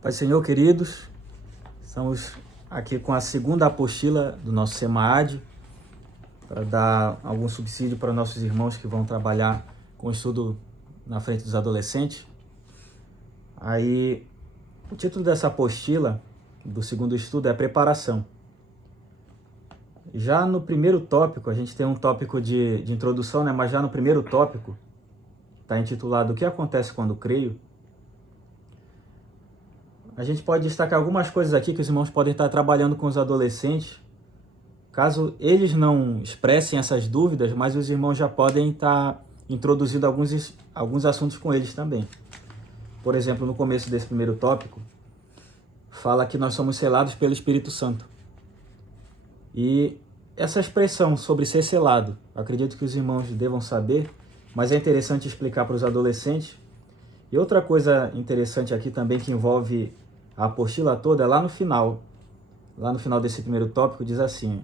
Pai Senhor, queridos, estamos aqui com a segunda apostila do nosso SEMAAD para dar algum subsídio para nossos irmãos que vão trabalhar com o estudo na frente dos adolescentes. Aí, o título dessa apostila, do segundo estudo, é Preparação. Já no primeiro tópico, a gente tem um tópico de introdução, né? Mas já no primeiro tópico, está intitulado O que acontece quando creio? A gente pode destacar algumas coisas aqui que os irmãos podem estar trabalhando com os adolescentes. Caso eles não expressem essas dúvidas, mas os irmãos já podem estar introduzindo alguns assuntos com eles também. Por exemplo, no começo desse primeiro tópico, fala que nós somos selados pelo Espírito Santo. E essa expressão sobre ser selado, acredito que os irmãos devam saber, mas é interessante explicar para os adolescentes. E outra coisa interessante aqui também que envolve a apostila toda é lá no final desse primeiro tópico, diz assim: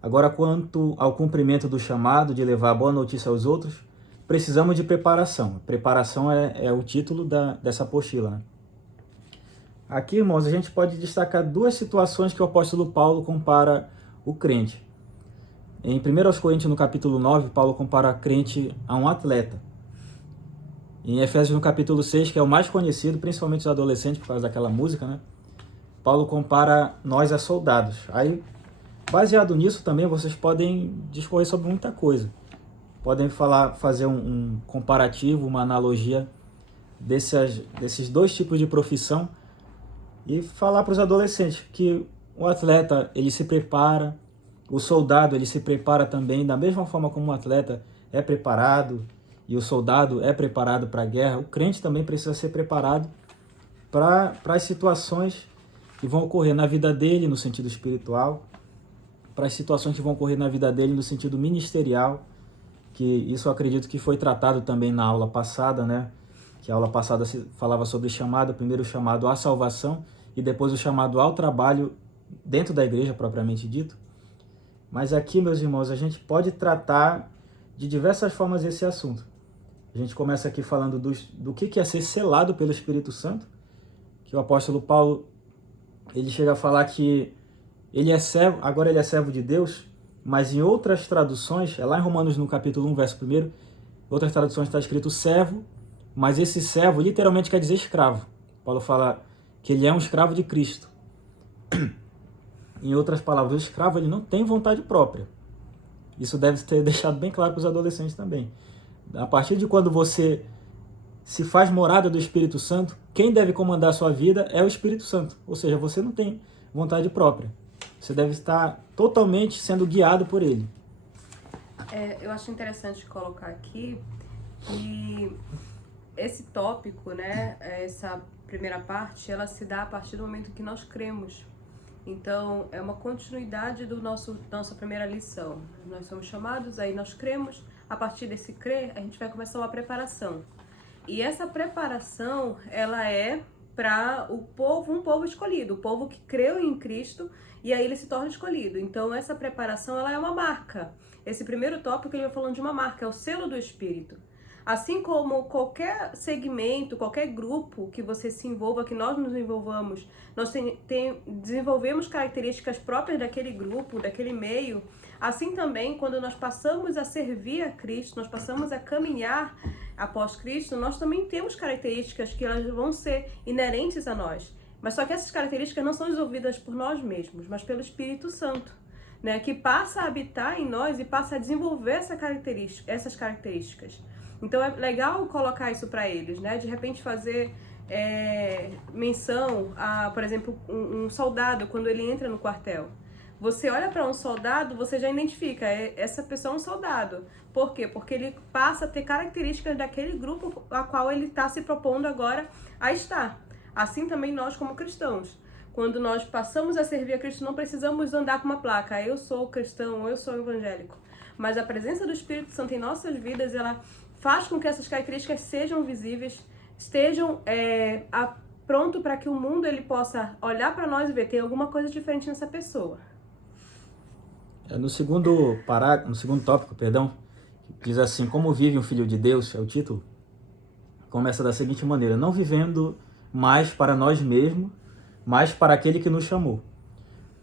agora, quanto ao cumprimento do chamado de levar a boa notícia aos outros, precisamos de preparação. Preparação é o título dessa apostila, né? Aqui, irmãos, a gente pode destacar duas situações que o apóstolo Paulo compara o crente. Em 1 Coríntios, no capítulo 9, Paulo compara a crente a um atleta. Em Efésios, no capítulo 6, que é o mais conhecido, principalmente os adolescentes, por causa daquela música, né? Paulo compara nós a soldados. Aí, baseado nisso também, vocês podem discorrer sobre muita coisa. Podem fazer um comparativo, uma analogia desses dois tipos de profissão e falar para os adolescentes que o atleta, ele se prepara, o soldado, ele se prepara também da mesma forma como o atleta é preparado e o soldado é preparado para a guerra. O crente também precisa ser preparado para as situações que vão ocorrer na vida dele no sentido espiritual, para as situações que vão ocorrer na vida dele no sentido ministerial, que isso eu acredito que foi tratado também na aula passada, né? Que a aula passada falava sobre chamado, primeiro o chamado à salvação e depois o chamado ao trabalho dentro da igreja propriamente dito. Mas aqui, meus irmãos, a gente pode tratar de diversas formas esse assunto. A gente começa aqui falando do que é ser selado pelo Espírito Santo, que o apóstolo Paulo, ele chega a falar que ele é servo, agora ele é servo de Deus, mas em outras traduções, é lá em Romanos no capítulo 1, verso 1, outras traduções está escrito servo, mas esse servo literalmente quer dizer escravo. Paulo fala que ele é um escravo de Cristo. Em outras palavras, o escravo ele não tem vontade própria. Isso deve ter deixado bem claro para os adolescentes também. A partir de quando você se faz morada do Espírito Santo, quem deve comandar a sua vida é o Espírito Santo. Ou seja, você não tem vontade própria. Você deve estar totalmente sendo guiado por ele. Eu acho interessante colocar aqui que esse tópico, né, essa primeira parte, ela se dá a partir do momento que nós cremos. Então, é uma continuidade nossa primeira lição. Nós somos chamados, aí nós cremos, a partir desse crer, a gente vai começar uma preparação. E essa preparação, ela é para um povo escolhido, o povo que creu em Cristo, e aí ele se torna escolhido. Então, essa preparação, ela é uma marca. Esse primeiro tópico, ele vai falando de uma marca, é o selo do Espírito. Assim como qualquer segmento, qualquer grupo que você se envolva, que nós nos envolvamos, nós desenvolvemos características próprias daquele grupo, daquele meio. Assim também, quando nós passamos a servir a Cristo, nós passamos a caminhar após Cristo, nós também temos características que elas vão ser inerentes a nós. Mas só que essas características não são desenvolvidas por nós mesmos, mas pelo Espírito Santo, né? Que passa a habitar em nós e passa a desenvolver essas características. Então é legal colocar isso para eles, né? De repente fazer menção a, por exemplo, um soldado quando ele entra no quartel. Você olha para um soldado, você já identifica, essa pessoa é um soldado. Por quê? Porque ele passa a ter características daquele grupo a qual ele está se propondo agora a estar. Assim também nós como cristãos. Quando nós passamos a servir a Cristo, não precisamos andar com uma placa, eu sou cristão, eu sou evangélico. Mas a presença do Espírito Santo em nossas vidas, ela faz com que essas características sejam visíveis, estejam pronto para que o mundo ele possa olhar para nós e ver, tem alguma coisa diferente nessa pessoa. No segundo tópico, diz assim: como vive um filho de Deus, é o título, começa da seguinte maneira: não vivendo mais para nós mesmos, mais para aquele que nos chamou.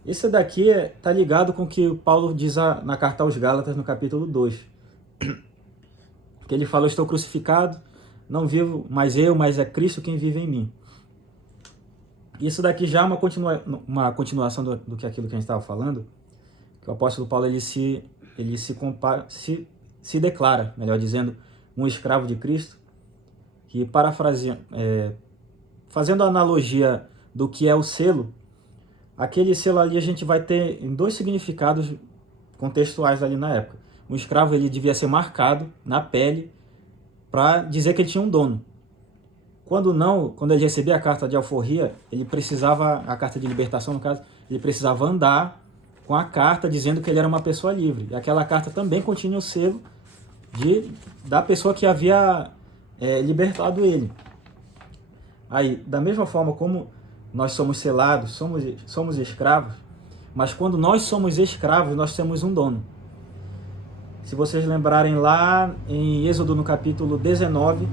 Esse daqui está ligado com o que Paulo diz na carta aos Gálatas, no capítulo 2. Que ele fala: eu estou crucificado, não vivo mais eu, mas é Cristo quem vive em mim. Isso daqui já é uma continuação do que aquilo que a gente estava falando, que o apóstolo Paulo ele se declara, melhor dizendo, um escravo de Cristo, que fazendo a analogia do que é o selo, aquele selo ali a gente vai ter em 2 significados contextuais ali na época. Um escravo ele devia ser marcado na pele para dizer que ele tinha um dono. Quando ele recebia a carta de alforria, ele precisava, a carta de libertação no caso, ele precisava andar com a carta dizendo que ele era uma pessoa livre. E aquela carta também continha o selo da pessoa que havia libertado ele. Aí, da mesma forma como nós somos selados, somos escravos, mas quando nós somos escravos, nós temos um dono. Se vocês lembrarem lá em Êxodo, no capítulo 19,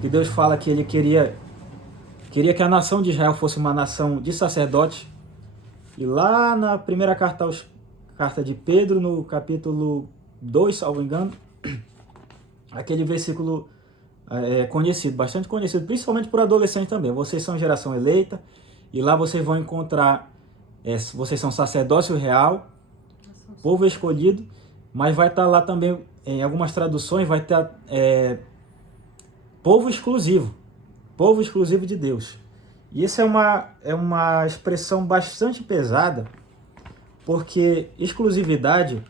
que Deus fala que ele queria que a nação de Israel fosse uma nação de sacerdotes. E lá na primeira carta de Pedro, no capítulo 2, salvo engano, aquele versículo conhecido, bastante conhecido, principalmente por adolescentes também. Vocês são geração eleita, e lá vocês vão encontrar, vocês são sacerdócio real, povo escolhido, mas vai estar lá também, em algumas traduções, vai estar povo exclusivo de Deus. E isso é uma expressão bastante pesada, porque exclusividade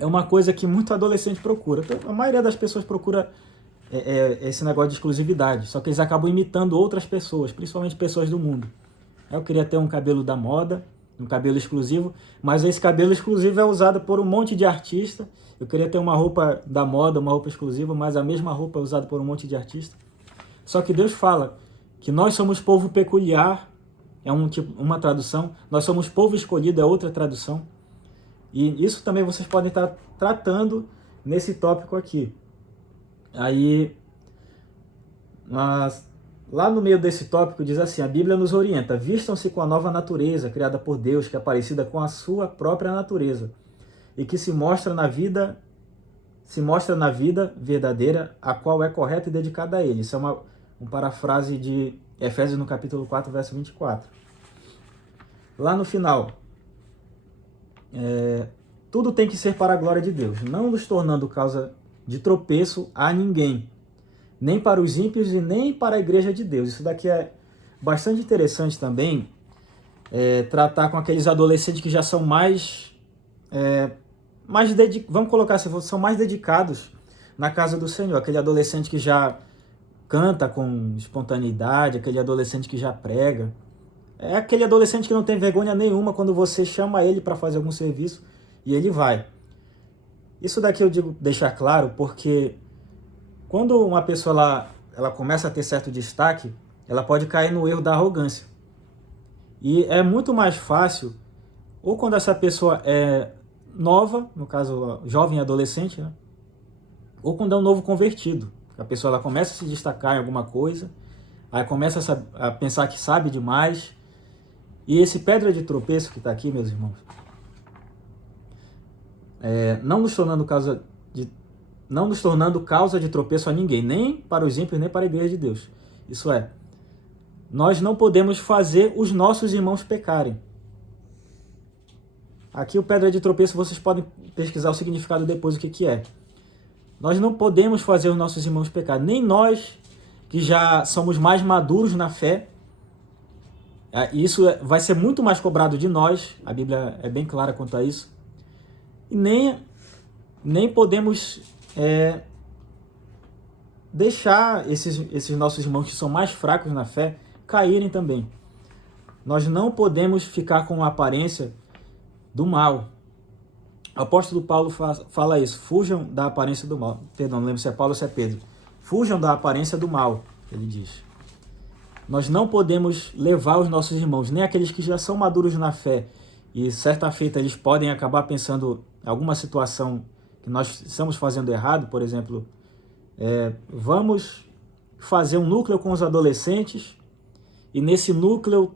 é uma coisa que muito adolescente procura. A maioria das pessoas procura esse negócio de exclusividade, só que eles acabam imitando outras pessoas, principalmente pessoas do mundo. Eu queria ter um cabelo da moda, um cabelo exclusivo, mas esse cabelo exclusivo é usado por um monte de artista. Eu queria ter uma roupa da moda, uma roupa exclusiva, mas a mesma roupa é usada por um monte de artista. Só que Deus fala que nós somos povo peculiar, é uma tradução, nós somos povo escolhido, é outra tradução. E isso também vocês podem estar tratando nesse tópico aqui. Aí, lá no meio desse tópico diz assim: a Bíblia nos orienta: vistam-se com a nova natureza criada por Deus, que é parecida com a sua própria natureza, e que se mostra na vida verdadeira, a qual é correta e dedicada a Ele. Isso é uma parafrase de Efésios no capítulo 4, verso 24. Lá no final, tudo tem que ser para a glória de Deus, não nos tornando causa de tropeço a ninguém, nem para os ímpios e nem para a igreja de Deus. Isso daqui é bastante interessante também, tratar com aqueles adolescentes que já são vamos colocar assim, são mais dedicados na casa do Senhor. Aquele adolescente que já canta com espontaneidade, aquele adolescente que já prega. É aquele adolescente que não tem vergonha nenhuma quando você chama ele para fazer algum serviço e ele vai. Isso daqui eu digo deixar claro porque quando uma pessoa ela começa a ter certo destaque, ela pode cair no erro da arrogância. E é muito mais fácil, ou quando essa pessoa é nova, no caso jovem adolescente, né? Ou quando é um novo convertido. A pessoa ela começa a se destacar em alguma coisa, aí começa a pensar que sabe demais. E esse pedra de tropeço que está aqui, meus irmãos, não nos tornando causa de tropeço a ninguém, nem para os ímpios, nem para a igreja de Deus. Isso é, nós não podemos fazer os nossos irmãos pecarem. Aqui o pedra de tropeço, vocês podem pesquisar o significado depois, o que é. Nós não podemos fazer os nossos irmãos pecarem, nem nós que já somos mais maduros na fé. Isso vai ser muito mais cobrado de nós, a Bíblia é bem clara quanto a isso. E nem podemos deixar esses nossos irmãos que são mais fracos na fé caírem também. Nós não podemos ficar com a aparência do mal. O apóstolo Paulo fala isso: fujam da aparência do mal. Perdão, não lembro se é Paulo ou se é Pedro. Fujam da aparência do mal, ele diz. Nós não podemos levar os nossos irmãos, nem aqueles que já são maduros na fé, e certa feita eles podem acabar pensando em alguma situação que nós estamos fazendo errado. Por exemplo, vamos fazer um núcleo com os adolescentes e nesse núcleo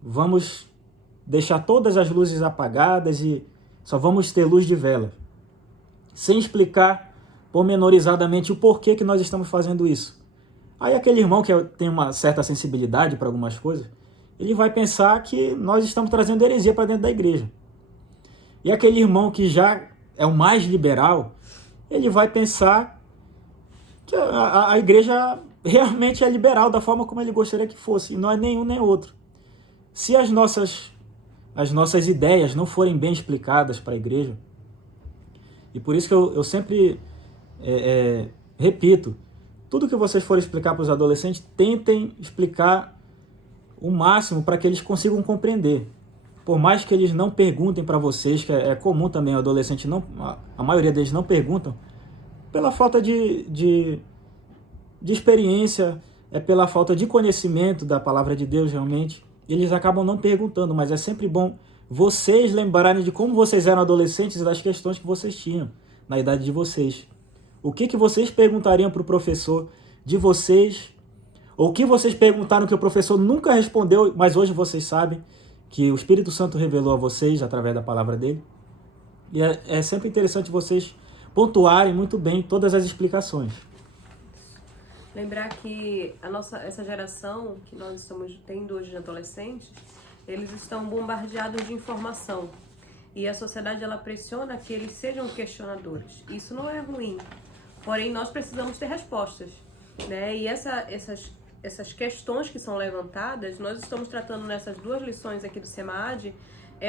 vamos deixar todas as luzes apagadas e só vamos ter luz de vela, sem explicar pormenorizadamente o porquê que nós estamos fazendo isso. Aí aquele irmão que tem uma certa sensibilidade para algumas coisas, ele vai pensar que nós estamos trazendo heresia para dentro da igreja. E aquele irmão que já é o mais liberal, ele vai pensar que a igreja realmente é liberal da forma como ele gostaria que fosse, e não é nenhum nem outro. Se as nossas ideias não forem bem explicadas para a igreja, e por isso que eu sempre repito, tudo que vocês forem explicar para os adolescentes, tentem explicar o máximo para que eles consigam compreender. Por mais que eles não perguntem para vocês, que é comum também o adolescente, a maioria deles não perguntam, pela falta de experiência, pela falta de conhecimento da palavra de Deus realmente, eles acabam não perguntando, mas é sempre bom vocês lembrarem de como vocês eram adolescentes e das questões que vocês tinham na idade de vocês. O que vocês perguntariam para o professor de vocês, ou o que vocês perguntaram que o professor nunca respondeu, mas hoje vocês sabem que o Espírito Santo revelou a vocês através da palavra dele. E é sempre interessante vocês pontuarem muito bem todas as explicações. Lembrar que essa geração que nós estamos tendo hoje de adolescentes, eles estão bombardeados de informação. E a sociedade, ela pressiona que eles sejam questionadores. Isso não é ruim. Porém, nós precisamos ter respostas, né? E essas questões que são levantadas, nós estamos tratando nessas 2 lições aqui do SEMAD,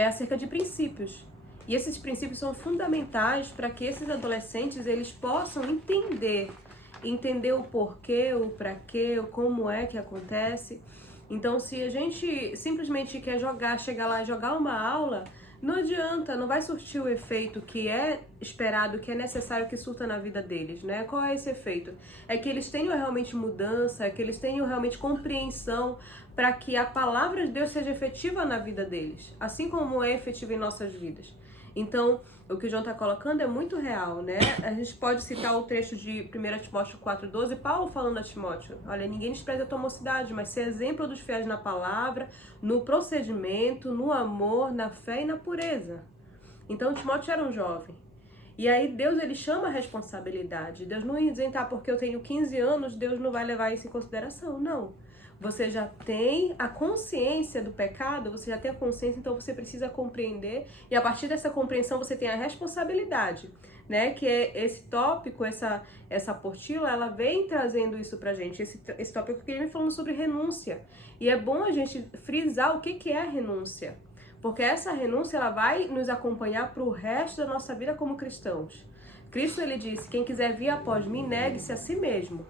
acerca de princípios. E esses princípios são fundamentais para que esses adolescentes eles possam entender o porquê, o para quê, o como é que acontece. Então, se a gente simplesmente quer chegar lá e jogar uma aula, não adianta, não vai surtir o efeito que é esperado, que é necessário que surta na vida deles, né? Qual é esse efeito? É que eles tenham realmente mudança, é que eles tenham realmente compreensão para que a palavra de Deus seja efetiva na vida deles, assim como é efetiva em nossas vidas. Então, o que o João está colocando é muito real, né? A gente pode citar o trecho de 1 Timóteo 4,12, Paulo falando a Timóteo, olha, ninguém despreza a tua mocidade, mas ser exemplo dos fiéis na palavra, no procedimento, no amor, na fé e na pureza. Então, Timóteo era um jovem. E aí Deus, ele chama a responsabilidade. Deus não ia dizer, porque eu tenho 15 anos, Deus não vai levar isso em consideração. Não. Você já tem a consciência do pecado, você já tem a consciência, então você precisa compreender, e a partir dessa compreensão você tem a responsabilidade, né? Que é esse tópico, essa apostila, ela vem trazendo isso pra gente, esse tópico que ele vem falando sobre renúncia. E é bom a gente frisar o que é a renúncia, porque essa renúncia, ela vai nos acompanhar pro resto da nossa vida como cristãos. Cristo, ele disse, quem quiser vir após mim, negue-se a si mesmo.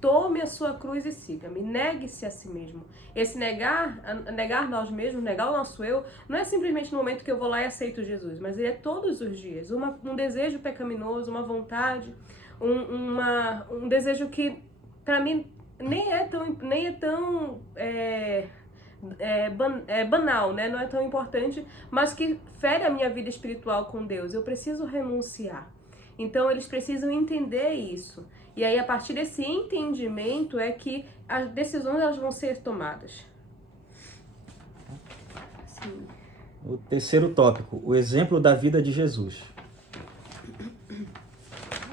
Tome a sua cruz e siga-me. Negue-se a si mesmo. Esse negar nós mesmos, negar o nosso eu, não é simplesmente no momento que eu vou lá e aceito Jesus, mas é todos os dias. Um desejo pecaminoso, uma vontade, um desejo que, para mim, nem é tão banal, né? Não é tão importante, mas que fere a minha vida espiritual com Deus. Eu preciso renunciar. Então, eles precisam entender isso. E aí, a partir desse entendimento, é que as decisões elas vão ser tomadas. Sim. O terceiro tópico, o exemplo da vida de Jesus.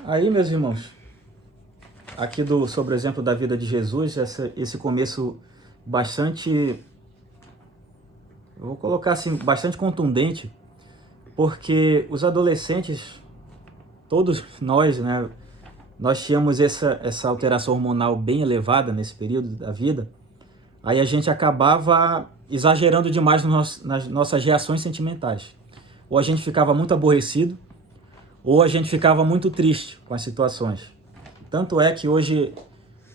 Aí, meus irmãos, aqui sobre o exemplo da vida de Jesus, esse começo bastante, eu vou colocar assim, bastante contundente, porque os adolescentes, todos nós, né, nós tínhamos essa alteração hormonal bem elevada nesse período da vida, aí a gente acabava exagerando demais nas nossas reações sentimentais. Ou a gente ficava muito aborrecido, ou a gente ficava muito triste com as situações. Tanto é que hoje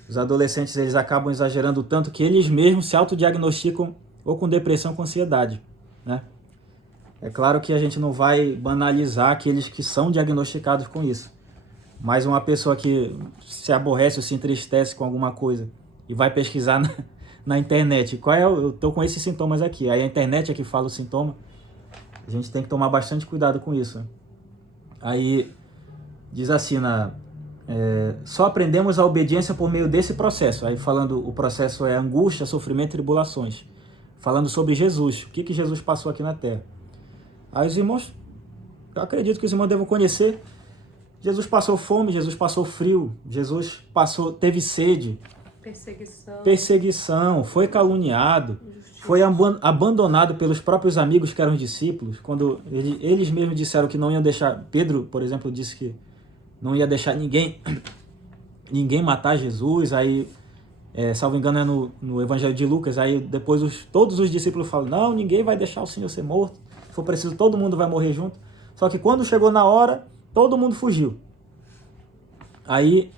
os adolescentes eles acabam exagerando tanto que eles mesmos se autodiagnosticam ou com depressão ou com ansiedade, né? É claro que a gente não vai banalizar aqueles que são diagnosticados com isso. Mas uma pessoa que se aborrece ou se entristece com alguma coisa e vai pesquisar na internet, eu estou com esses sintomas aqui, aí a internet é que fala o sintoma, a gente tem que tomar bastante cuidado com isso. Aí diz assim Só aprendemos a obediência por meio desse processo. Aí falando, o processo é angústia, sofrimento e tribulações. Falando sobre Jesus, o que Jesus passou aqui na Terra. Aí os irmãos, eu acredito que os irmãos devem conhecer. Jesus passou fome, Jesus passou frio, Jesus teve sede, perseguição, foi caluniado, foi abandonado pelos próprios amigos que eram discípulos, quando eles mesmos disseram que não iam deixar, Pedro, por exemplo, disse que não ia deixar ninguém matar Jesus, aí, salvo engano, é no Evangelho de Lucas, aí depois todos os discípulos falam, não, ninguém vai deixar o Senhor ser morto, se for preciso todo mundo vai morrer junto, só que quando chegou na hora, todo mundo fugiu. Aí,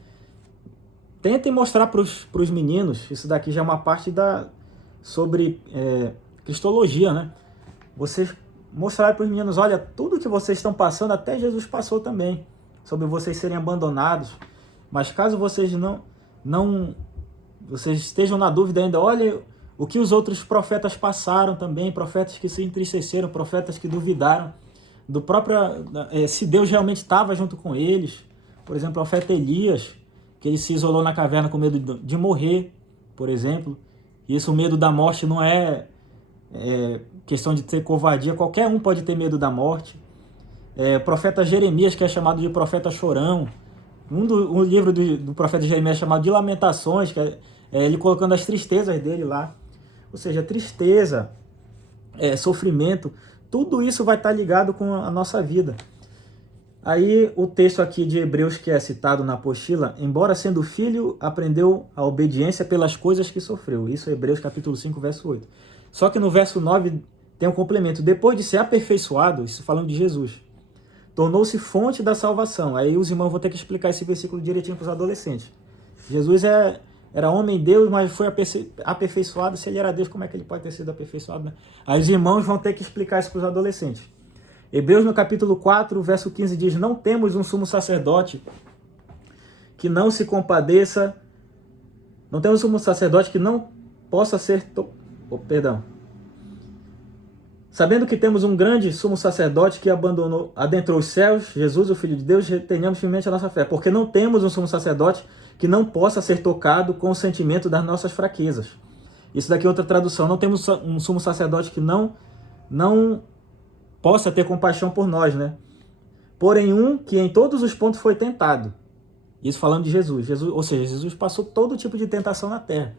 tentem mostrar para os meninos, isso daqui já é uma parte sobre cristologia, né? Vocês mostrarem para os meninos, olha, tudo que vocês estão passando, até Jesus passou também, sobre vocês serem abandonados. Mas caso vocês vocês estejam na dúvida ainda, olha o que os outros profetas passaram também, profetas que se entristeceram, profetas que duvidaram do próprio, se Deus realmente estava junto com eles. Por exemplo, o profeta Elias, que ele se isolou na caverna com medo de morrer, por exemplo. E esse medo da morte não é questão de ter covardia, qualquer um pode ter medo da morte. O profeta Jeremias, que é chamado de profeta chorão. Um livro do profeta Jeremias é chamado de Lamentações, que é ele colocando as tristezas dele lá. Ou seja, tristeza, sofrimento, tudo isso vai estar ligado com a nossa vida. Aí o texto aqui de Hebreus que é citado na apostila, embora sendo filho, aprendeu a obediência pelas coisas que sofreu. Isso é Hebreus capítulo 5, verso 8. Só que no verso 9 tem um complemento. Depois de ser aperfeiçoado, isso falando de Jesus, tornou-se fonte da salvação. Aí os irmãos vão ter que explicar esse versículo direitinho para os adolescentes. Jesus era homem Deus, mas foi aperfeiçoado. Se ele era Deus, como é que ele pode ter sido aperfeiçoado, né? Aí os irmãos vão ter que explicar isso para os adolescentes. Hebreus no capítulo 4, verso 15 diz, não temos um sumo sacerdote que não se compadeça, não temos um sumo sacerdote que não possa ser... Sabendo que temos um grande sumo sacerdote que adentrou os céus, Jesus, o Filho de Deus, tenhamos firmemente a nossa fé, porque não temos um sumo sacerdote que não possa ser tocado com o sentimento das nossas fraquezas. Isso daqui é outra tradução, não temos um sumo sacerdote que não possa ter compaixão por nós, né? Porém, um que em todos os pontos foi tentado. Isso falando de Jesus. Ou seja, Jesus passou todo tipo de tentação na terra.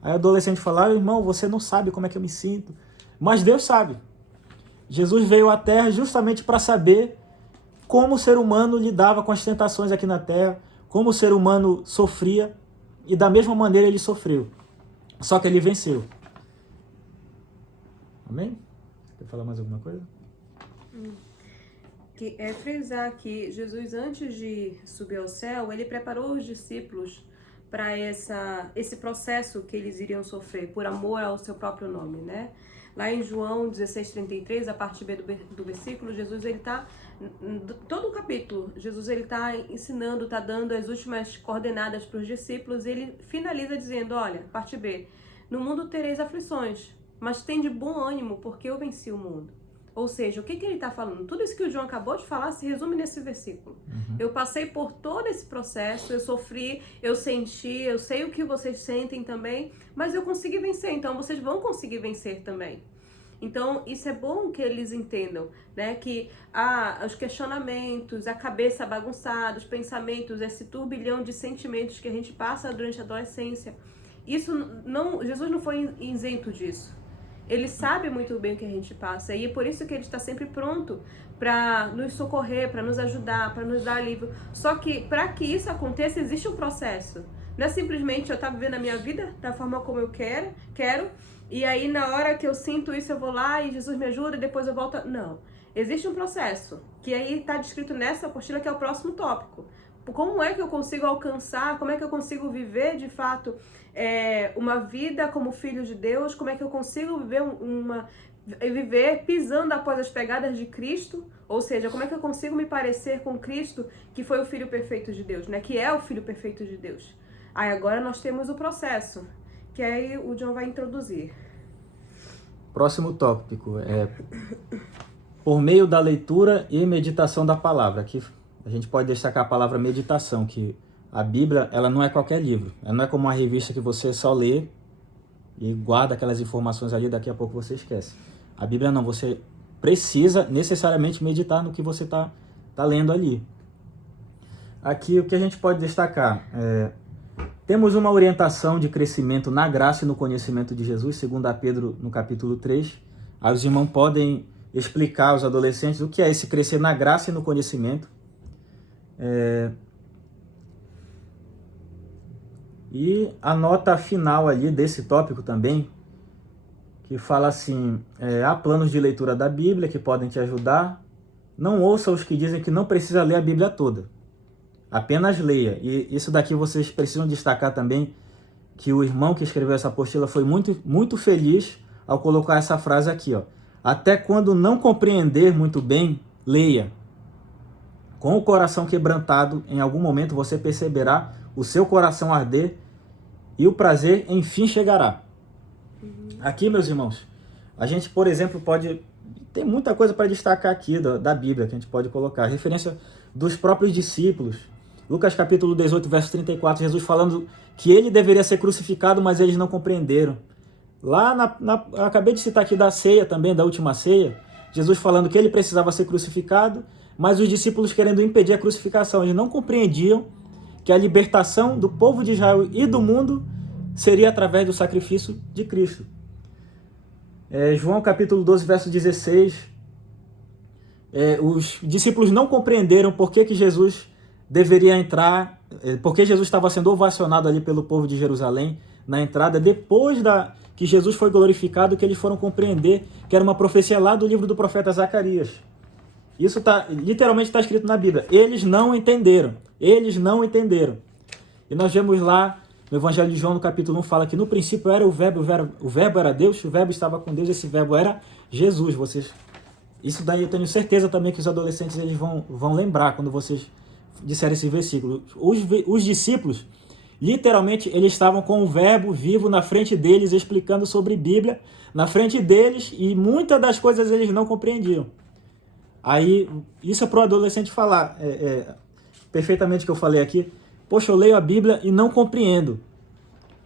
Aí o adolescente fala, irmão, você não sabe como é que eu me sinto. Mas Deus sabe. Jesus veio à terra justamente para saber como o ser humano lidava com as tentações aqui na terra, como o ser humano sofria, e da mesma maneira ele sofreu. Só que ele venceu. Amém? Quer falar mais alguma coisa? Frisar que Jesus, antes de subir ao céu, ele preparou os discípulos para esse processo que eles iriam sofrer, por amor ao seu próprio nome, né? Lá em João 16:33, a parte B do versículo, Jesus, ele está, todo o capítulo, Jesus, ele está ensinando, está dando as últimas coordenadas para os discípulos, e ele finaliza dizendo, olha, parte B, no mundo tereis aflições, mas tem de bom ânimo, porque eu venci o mundo. Ou seja, o que ele está falando? Tudo isso que o João acabou de falar se resume nesse versículo. Uhum. Eu passei por todo esse processo, eu sofri, eu senti, eu sei o que vocês sentem também, mas eu consegui vencer, então vocês vão conseguir vencer também. Então, isso é bom que eles entendam, né? Que os questionamentos, a cabeça bagunçada, os pensamentos, esse turbilhão de sentimentos que a gente passa durante a adolescência, Jesus não foi isento disso. Ele sabe muito bem o que a gente passa, e é por isso que ele está sempre pronto para nos socorrer, para nos ajudar, para nos dar alívio. Só que para que isso aconteça, existe um processo. Não é simplesmente eu estar vivendo a minha vida da forma como eu quero, e aí na hora que eu sinto isso eu vou lá e Jesus me ajuda e depois eu volto. Não. Existe um processo, que aí está descrito nessa apostila, que é o próximo tópico. Como é que eu consigo alcançar, como é que eu consigo viver de fato uma vida como filho de Deus, como é que eu consigo viver pisando após as pegadas de Cristo, ou seja, como é que eu consigo me parecer com Cristo, que foi o Filho perfeito de Deus, né? Que é o Filho perfeito de Deus. Aí agora nós temos o processo, que aí o John vai introduzir. Próximo tópico é por meio da leitura e meditação da palavra. Aqui a gente pode destacar a palavra meditação, que a Bíblia, ela não é qualquer livro. Ela não é como uma revista que você só lê e guarda aquelas informações ali, daqui a pouco você esquece. A Bíblia não, você precisa necessariamente meditar no que você está lendo ali. Aqui o que a gente pode destacar temos uma orientação de crescimento na graça e no conhecimento de Jesus, segundo a Pedro no capítulo 3. Aí os irmãos podem explicar aos adolescentes o que é esse crescer na graça e no conhecimento. E a nota final ali desse tópico também, que fala assim, há planos de leitura da Bíblia que podem te ajudar. Não ouça os que dizem que não precisa ler a Bíblia toda. Apenas leia. E isso daqui vocês precisam destacar também, que o irmão que escreveu essa apostila foi muito, muito feliz ao colocar essa frase aqui, ó. Até quando não compreender muito bem, leia. Com o coração quebrantado, em algum momento você perceberá o seu coração arder e o prazer enfim chegará. Aqui, meus irmãos, a gente, por exemplo, tem muita coisa para destacar aqui da Bíblia que a gente pode colocar. A referência dos próprios discípulos. Lucas capítulo 18, verso 34, Jesus falando que ele deveria ser crucificado, mas eles não compreenderam. Lá, acabei de citar aqui da ceia também, da última ceia, Jesus falando que ele precisava ser crucificado, mas os discípulos querendo impedir a crucificação. Eles não compreendiam que a libertação do povo de Israel e do mundo seria através do sacrifício de Cristo. João capítulo 12, verso 16, os discípulos não compreenderam por que Jesus deveria entrar, porque Jesus estava sendo ovacionado ali pelo povo de Jerusalém na entrada, depois que Jesus foi glorificado, que eles foram compreender que era uma profecia lá do livro do profeta Zacarias. Isso literalmente está escrito na Bíblia. Eles não entenderam. E nós vemos lá no Evangelho de João, no capítulo 1, fala que no princípio era o verbo era Deus, o verbo estava com Deus, esse verbo era Jesus. Isso daí eu tenho certeza também que os adolescentes eles vão lembrar quando vocês disserem esse versículo. Os discípulos, literalmente, eles estavam com o verbo vivo na frente deles, explicando sobre Bíblia, na frente deles, e muitas das coisas eles não compreendiam. Aí, isso é para o adolescente falar, perfeitamente o que eu falei aqui. Poxa, eu leio a Bíblia e não compreendo.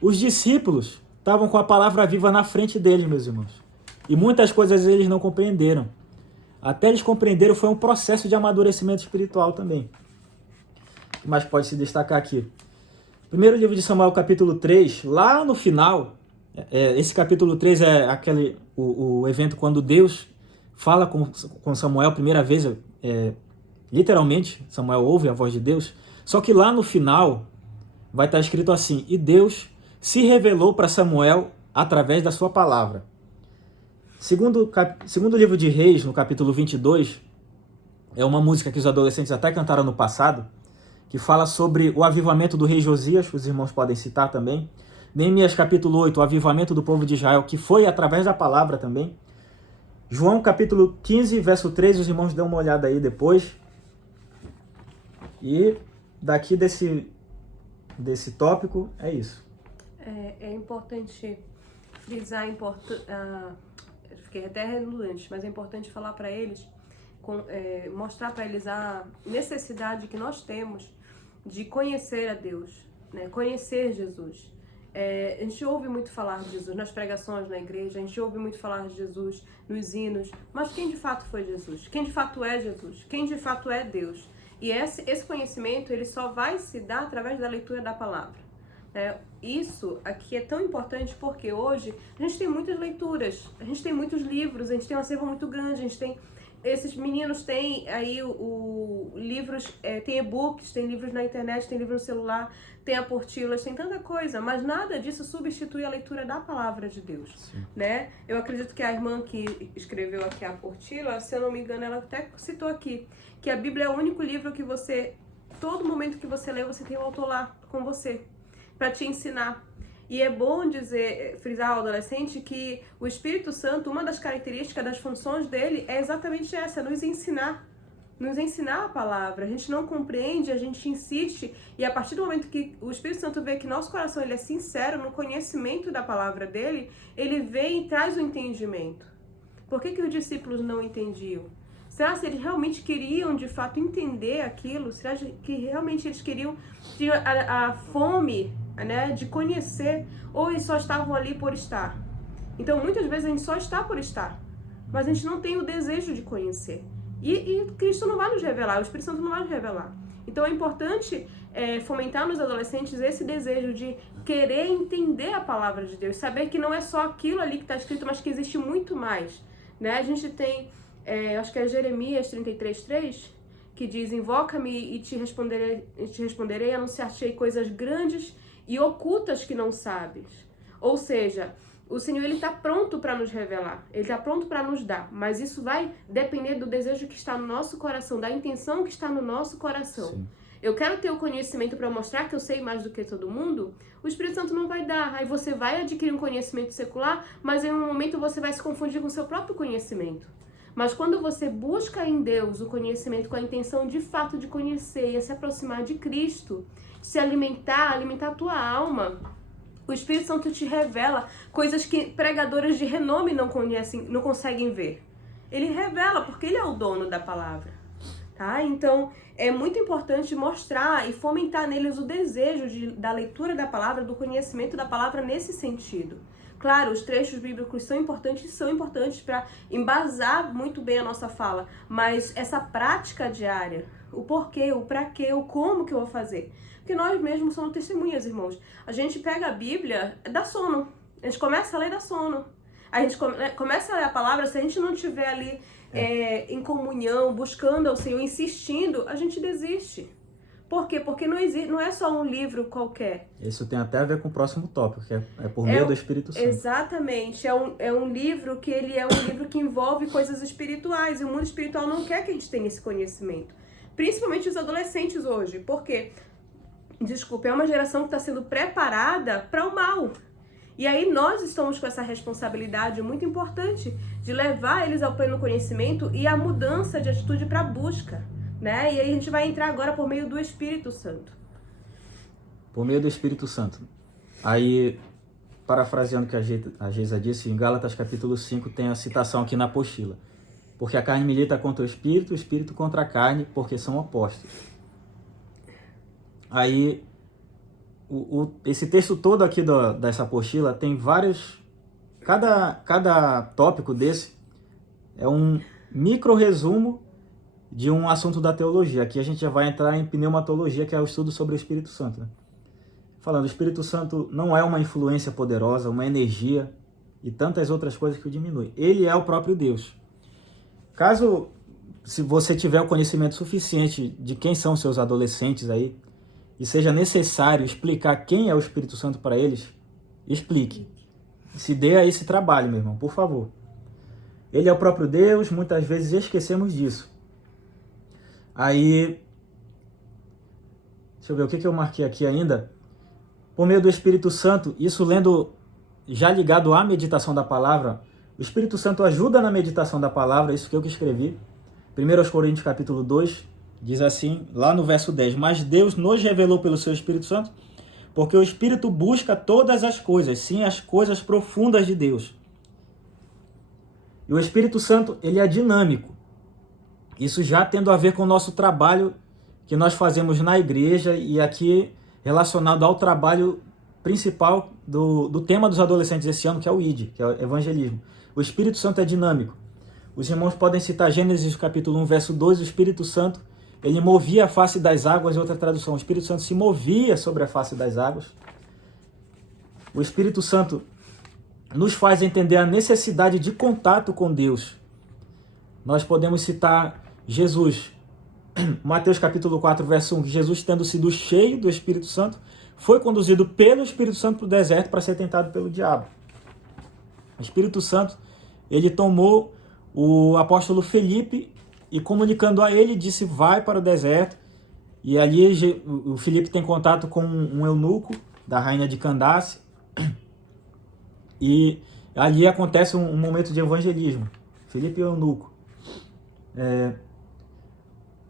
Os discípulos estavam com a palavra viva na frente deles, meus irmãos. E muitas coisas eles não compreenderam. Até eles compreenderam, foi um processo de amadurecimento espiritual também. O que mais pode se destacar aqui? Primeiro livro de Samuel, capítulo 3, lá no final, esse capítulo 3 é o evento quando Deus fala com Samuel, primeira vez, literalmente, Samuel ouve a voz de Deus, só que lá no final vai estar escrito assim, e Deus se revelou para Samuel através da sua palavra. Segundo o livro de Reis, no capítulo 22, é uma música que os adolescentes até cantaram no passado, que fala sobre o avivamento do rei Josias, os irmãos podem citar também. Neemias capítulo 8, o avivamento do povo de Israel, que foi através da palavra também. João capítulo 15, verso 3, os irmãos dão uma olhada aí depois. E daqui desse tópico é isso. É importante frisar, fiquei até redundante, mas é importante falar para eles, mostrar para eles a necessidade que nós temos de conhecer a Deus, né? Conhecer Jesus. A gente ouve muito falar de Jesus nas pregações na igreja, a gente ouve muito falar de Jesus nos hinos, mas quem de fato foi Jesus? Quem de fato é Jesus? Quem de fato é Deus? E esse conhecimento ele só vai se dar através da leitura da palavra. Isso aqui é tão importante porque hoje a gente tem muitas leituras, a gente tem muitos livros, a gente tem um acervo muito grande, a gente tem... Esses meninos têm aí livros, tem e-books, tem livros na internet, tem livro no celular, tem apostilas, tem tanta coisa, mas nada disso substitui a leitura da palavra de Deus, né? Eu acredito que a irmã que escreveu aqui a apostila, se eu não me engano, ela até citou aqui, que a Bíblia é o único livro que todo momento que você lê, você tem o autor lá com você, para te ensinar. E é bom frisar ao adolescente que o Espírito Santo, uma das características, das funções dele é exatamente essa, nos ensinar a palavra. A gente não compreende, a gente insiste, e a partir do momento que o Espírito Santo vê que nosso coração ele é sincero no conhecimento da palavra dele, ele vem e traz o entendimento. Por que os discípulos não entendiam? Será se eles realmente queriam, de fato, entender aquilo? Será que realmente eles queriam ter a fome, né, de conhecer? Ou eles só estavam ali por estar? Então, muitas vezes a gente só está por estar, mas a gente não tem o desejo de conhecer. E Cristo não vai nos revelar, o Espírito Santo não vai nos revelar. Então, é importante fomentar nos adolescentes esse desejo de querer entender a palavra de Deus, saber que não é só aquilo ali que está escrito, mas que existe muito mais, né? A gente tem, acho que é Jeremias 33:3, que diz: invoca-me e te responderei, anunciar-te-ei coisas grandes e ocultas que não sabes. Ou seja, o Senhor, ele está pronto para nos revelar, ele está pronto para nos dar, mas isso vai depender do desejo que está no nosso coração, da intenção que está no nosso coração. Sim. Eu quero ter o conhecimento para mostrar que eu sei mais do que todo mundo, o Espírito Santo não vai dar. Aí você vai adquirir um conhecimento secular, mas em um momento você vai se confundir com o seu próprio conhecimento. Mas quando você busca em Deus o conhecimento com a intenção de fato de conhecer e se aproximar de Cristo, se alimentar a tua alma, o Espírito Santo te revela coisas que pregadores de renome não conhecem, não conseguem ver. Ele revela porque ele é o dono da palavra. Tá? Então, é muito importante mostrar e fomentar neles o desejo da leitura da palavra, do conhecimento da palavra nesse sentido. Claro, os trechos bíblicos são importantes para embasar muito bem a nossa fala, mas essa prática diária, o porquê, o pra quê, o como que eu vou fazer. Porque nós mesmos somos testemunhas, irmãos. A gente pega a Bíblia, dá sono. A gente começa a ler, dá sono. A gente começa a ler a palavra, se a gente não estiver ali em comunhão, buscando ao Senhor, insistindo, a gente desiste. Por quê? Porque não é só um livro qualquer. Isso tem até a ver com o próximo tópico, que é por meio do Espírito Santo. Exatamente. É um livro que ele é um livro que envolve coisas espirituais. E o mundo espiritual não quer que a gente tenha esse conhecimento. Principalmente os adolescentes hoje. Por quê? Desculpa, é uma geração que está sendo preparada para o mal. E aí nós estamos com essa responsabilidade muito importante de levar eles ao pleno conhecimento e a mudança de atitude para a busca, né? E aí a gente vai entrar agora por meio do Espírito Santo. Por meio do Espírito Santo. Aí, parafraseando o que a Geisa disse, em Gálatas capítulo 5 tem a citação aqui na apostila. Porque a carne milita contra o espírito contra a carne, porque são opostos. Aí, esse texto todo aqui dessa apostila tem vários... Cada tópico desse é um micro resumo de um assunto da teologia. Aqui a gente já vai entrar em pneumatologia, que é o estudo sobre o Espírito Santo, né? Falando, o Espírito Santo não é uma influência poderosa, uma energia e tantas outras coisas que o diminuem. Ele é o próprio Deus. Se você tiver o conhecimento suficiente de quem são seus adolescentes aí, e seja necessário explicar quem é o Espírito Santo para eles, explique. Se dê a esse trabalho, meu irmão, por favor. Ele é o próprio Deus, muitas vezes esquecemos disso. Aí, deixa eu ver o que eu marquei aqui ainda. Por meio do Espírito Santo, isso lendo já ligado à meditação da palavra, o Espírito Santo ajuda na meditação da palavra, isso que eu escrevi. 1 Coríntios capítulo 2, diz assim, lá no verso 10, mas Deus nos revelou pelo seu Espírito Santo, porque o Espírito busca todas as coisas, sim, as coisas profundas de Deus. E o Espírito Santo, ele é dinâmico. Isso já tendo a ver com o nosso trabalho que nós fazemos na igreja e aqui relacionado ao trabalho principal do tema dos adolescentes esse ano, que é o ID, que é o evangelismo. O Espírito Santo é dinâmico. Os irmãos podem citar Gênesis capítulo 1, verso 2, o Espírito Santo, ele movia a face das águas, outra tradução, o Espírito Santo se movia sobre a face das águas. O Espírito Santo nos faz entender a necessidade de contato com Deus. Nós podemos citar Jesus, Mateus capítulo 4, verso 1, que Jesus, tendo sido cheio do Espírito Santo, foi conduzido pelo Espírito Santo para o deserto para ser tentado pelo diabo. O Espírito Santo, ele tomou o apóstolo Felipe e comunicando a ele, disse, vai para o deserto. E ali o Felipe tem contato com um eunuco da rainha de Candace. E ali acontece um momento de evangelismo. Felipe e o eunuco.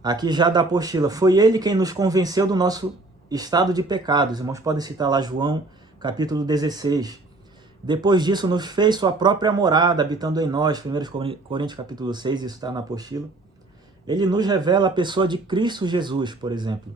Aqui já da apostila. Foi ele quem nos convenceu do nosso estado de pecado. Os irmãos podem citar lá João, capítulo 16. Depois disso, nos fez sua própria morada, habitando em nós. 1 Coríntios, capítulo 6, isso está na apostila. ele nos revela a pessoa de Cristo Jesus, por exemplo.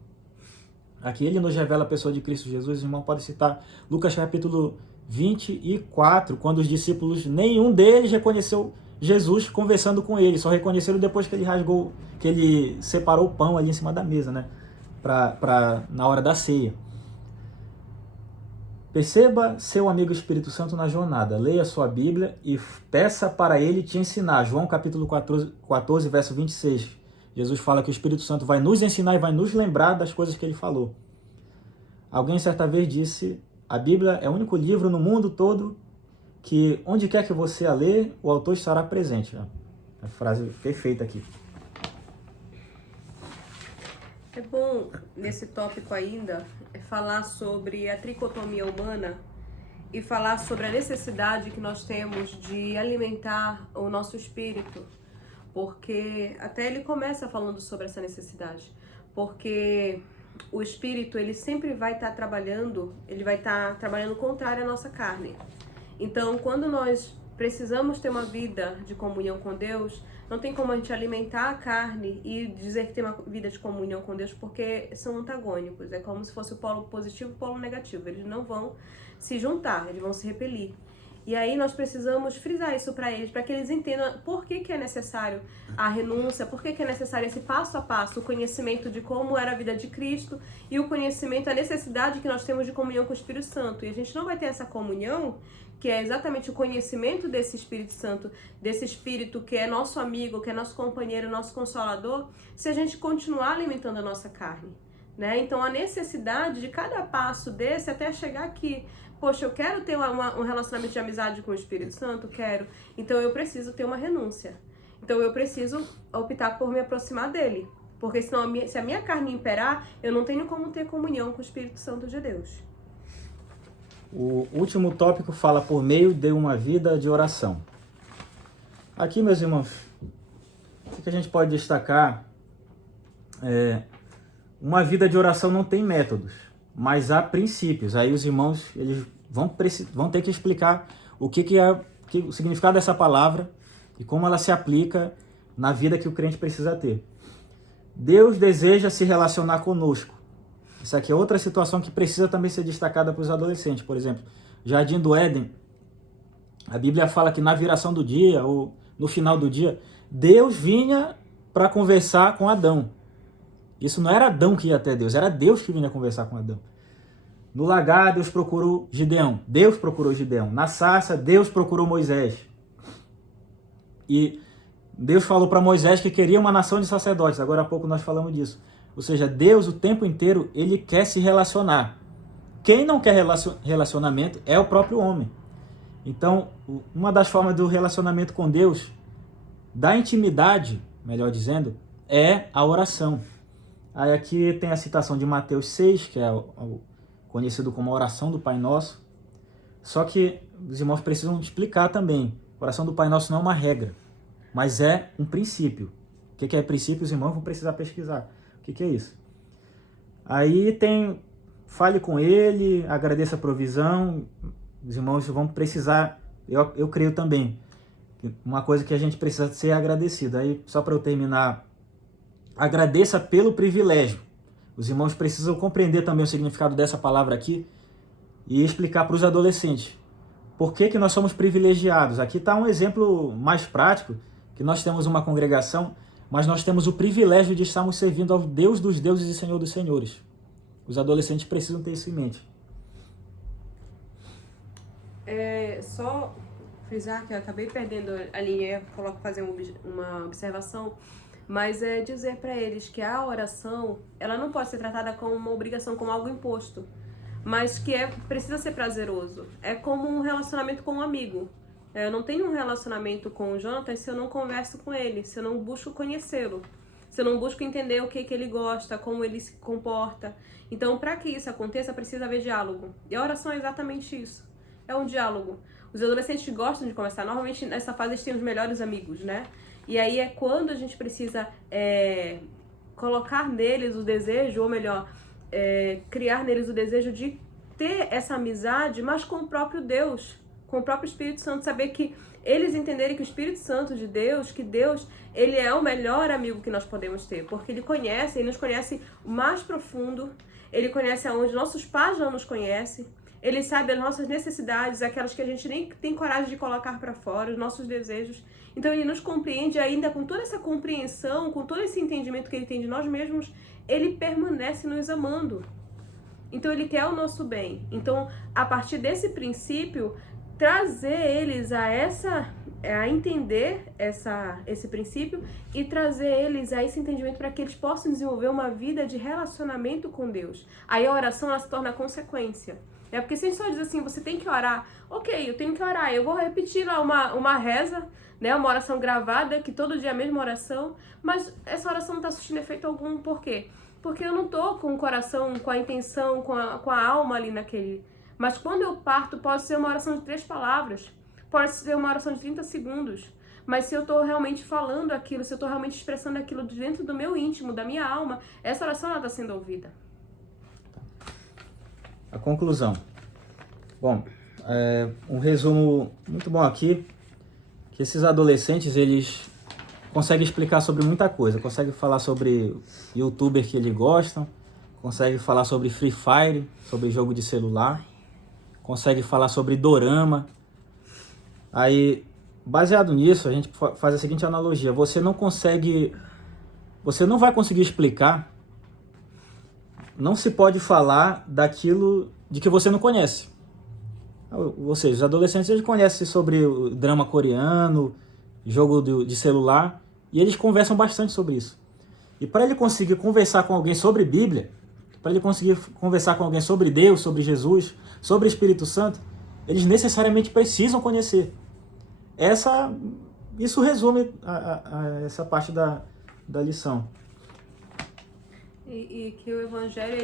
Aqui ele nos revela a pessoa de Cristo Jesus. O irmão pode citar Lucas capítulo 24, quando os discípulos, nenhum deles reconheceu Jesus conversando com ele, só reconheceram depois que ele rasgou, que ele separou o pão ali em cima da mesa, né? Na hora da ceia. Perceba seu amigo Espírito Santo na jornada. Leia sua Bíblia e peça para ele te ensinar. João capítulo 14, verso 26. Jesus fala que o Espírito Santo vai nos ensinar e vai nos lembrar das coisas que ele falou. Alguém certa vez disse, a Bíblia é o único livro no mundo todo que onde quer que você a ler, o autor estará presente. A frase perfeita aqui. É bom, nesse tópico ainda, falar sobre a tricotomia humana e falar sobre a necessidade que nós temos de alimentar o nosso espírito, porque até ele começa falando sobre essa necessidade, porque o espírito, ele sempre vai estar trabalhando contrário à nossa carne. Então, quando nós precisamos ter uma vida de comunhão com Deus, não tem como a gente alimentar a carne e dizer que tem uma vida de comunhão com Deus, porque são antagônicos. É como se fosse o polo positivo e o polo negativo. Eles não vão se juntar, eles vão se repelir. E aí nós precisamos frisar isso para eles, para que eles entendam por que é necessário a renúncia, por que é necessário esse passo a passo, o conhecimento de como era a vida de Cristo e o conhecimento, a necessidade que nós temos de comunhão com o Espírito Santo. E a gente não vai ter essa comunhão, que é exatamente o conhecimento desse Espírito Santo, desse Espírito que é nosso amigo, que é nosso companheiro, nosso consolador, se a gente continuar alimentando a nossa carne, né? Então a necessidade de cada passo desse até chegar aqui, poxa, eu quero ter um relacionamento de amizade com o Espírito Santo? Quero. Então eu preciso ter uma renúncia. Então eu preciso optar por me aproximar dele, porque senão se a minha carne imperar, eu não tenho como ter comunhão com o Espírito Santo de Deus. O último tópico fala por meio de uma vida de oração. Aqui, meus irmãos, o que a gente pode destacar uma vida de oração não tem métodos, mas há princípios. Aí os irmãos eles vão ter que explicar o o significado dessa palavra e como ela se aplica na vida que o crente precisa ter. Deus deseja se relacionar conosco. Isso aqui é outra situação que precisa também ser destacada para os adolescentes. Por exemplo, Jardim do Éden, a Bíblia fala que na viração do dia, ou no final do dia, Deus vinha para conversar com Adão. Isso não era Adão que ia até Deus, era Deus que vinha conversar com Adão. No lagar, Deus procurou Gideão. Deus procurou Gideão. Na sarça, Deus procurou Moisés. E Deus falou para Moisés que queria uma nação de sacerdotes. Agora há pouco nós falamos disso. Ou seja, Deus o tempo inteiro, ele quer se relacionar. Quem não quer relacionamento é o próprio homem. Então, uma das formas do relacionamento com Deus, da intimidade, melhor dizendo, é a oração. Aí aqui tem a citação de Mateus 6, que é conhecido como a oração do Pai Nosso. Só que os irmãos precisam explicar também. A oração do Pai Nosso não é uma regra, mas é um princípio. O que é princípio? Os irmãos vão precisar pesquisar. O que é isso? Aí tem, fale com ele, agradeça a provisão. Os irmãos vão precisar, eu creio também, uma coisa que a gente precisa ser agradecido. Aí, só para eu terminar, agradeça pelo privilégio. Os irmãos precisam compreender também o significado dessa palavra aqui e explicar para os adolescentes por que nós somos privilegiados. Aqui está um exemplo mais prático, que nós temos uma congregação, mas nós temos o privilégio de estarmos servindo ao Deus dos deuses e Senhor dos senhores. Os adolescentes precisam ter isso em mente. Só frisar que eu acabei perdendo a linha, coloco fazer uma observação, mas é dizer para eles que a oração, ela não pode ser tratada como uma obrigação, como algo imposto, mas que precisa ser prazeroso. É como um relacionamento com um amigo. Eu não tenho um relacionamento com o Jonathan se eu não converso com ele, se eu não busco conhecê-lo, se eu não busco entender o que ele gosta, como ele se comporta. Então, para que isso aconteça, precisa haver diálogo. E a oração é exatamente isso. É um diálogo. Os adolescentes gostam de conversar. Normalmente, nessa fase, eles têm os melhores amigos, né? E aí é quando a gente precisa colocar neles o desejo, ou melhor, criar neles o desejo de ter essa amizade, mas com o próprio Deus, com o próprio Espírito Santo, saber que eles entenderem que o Espírito Santo de Deus, que Deus, ele é o melhor amigo que nós podemos ter, porque ele nos conhece o mais profundo, ele conhece aonde nossos pais não nos conhecem, ele sabe as nossas necessidades, aquelas que a gente nem tem coragem de colocar para fora, os nossos desejos. Então ele nos compreende ainda com toda essa compreensão, com todo esse entendimento que ele tem de nós mesmos, ele permanece nos amando. Então ele quer o nosso bem. Então, a partir desse princípio, trazer eles a entender esse princípio e trazer eles a esse entendimento para que eles possam desenvolver uma vida de relacionamento com Deus. Aí a oração ela se torna consequência. Porque se a gente só diz assim, você tem que orar, ok, eu tenho que orar, eu vou repetir lá uma reza, né, uma oração gravada, que todo dia é a mesma oração, mas essa oração não está surtindo efeito algum, por quê? Porque eu não estou com o coração, com a intenção, com a alma ali naquele. Mas quando eu parto, pode ser uma oração de 3 palavras, pode ser uma oração de 30 segundos, mas se eu estou realmente falando aquilo, se eu estou realmente expressando aquilo de dentro do meu íntimo, da minha alma, essa oração está sendo ouvida. A conclusão. Bom, um resumo muito bom aqui, que esses adolescentes, eles conseguem explicar sobre muita coisa, conseguem falar sobre youtuber que eles gostam, conseguem falar sobre Free Fire, sobre jogo de celular, conseguem falar sobre dorama. Aí, baseado nisso, a gente faz a seguinte analogia, você não vai conseguir explicar, não se pode falar daquilo de que você não conhece. Ou seja, os adolescentes eles conhecem sobre o drama coreano, jogo de celular, e eles conversam bastante sobre isso. E para ele conseguir conversar com alguém sobre Bíblia, para ele conseguir conversar com alguém sobre Deus, sobre Jesus, sobre o Espírito Santo, eles necessariamente precisam conhecer. Isso resume essa parte da lição. E que o evangelho,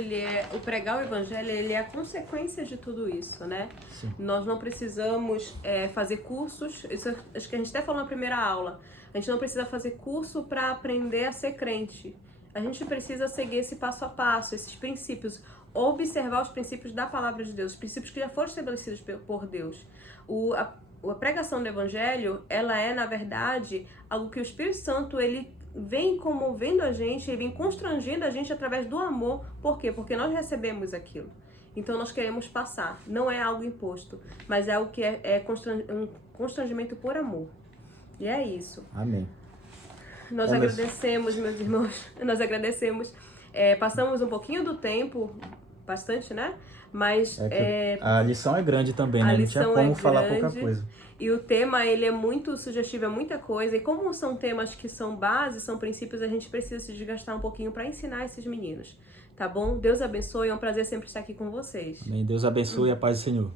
o pregar o evangelho, ele é a consequência de tudo isso, né? Sim. Nós não precisamos fazer cursos, isso acho que a gente até falou na primeira aula, a gente não precisa fazer curso para aprender a ser crente. A gente precisa seguir esse passo a passo, esses princípios, observar os princípios da palavra de Deus, os princípios que já foram estabelecidos por Deus. A pregação do evangelho, ela é, na verdade, algo que o Espírito Santo, ele vem comovendo a gente, ele vem constrangendo a gente através do amor. Por quê? Porque nós recebemos aquilo. Então nós queremos passar. Não é algo imposto, mas é algo que é um constrangimento por amor. E é isso. Amém. Nós agradecemos, meus irmãos, nós agradecemos. Passamos um pouquinho do tempo, bastante, né? Mas a lição é grande também, né? Não tinha como falar pouca coisa. E o tema, ele é muito sugestivo, é muita coisa. E como são temas que são bases, são princípios, a gente precisa se desgastar um pouquinho para ensinar esses meninos. Tá bom? Deus abençoe, é um prazer sempre estar aqui com vocês. Amém. Deus abençoe e a paz do Senhor.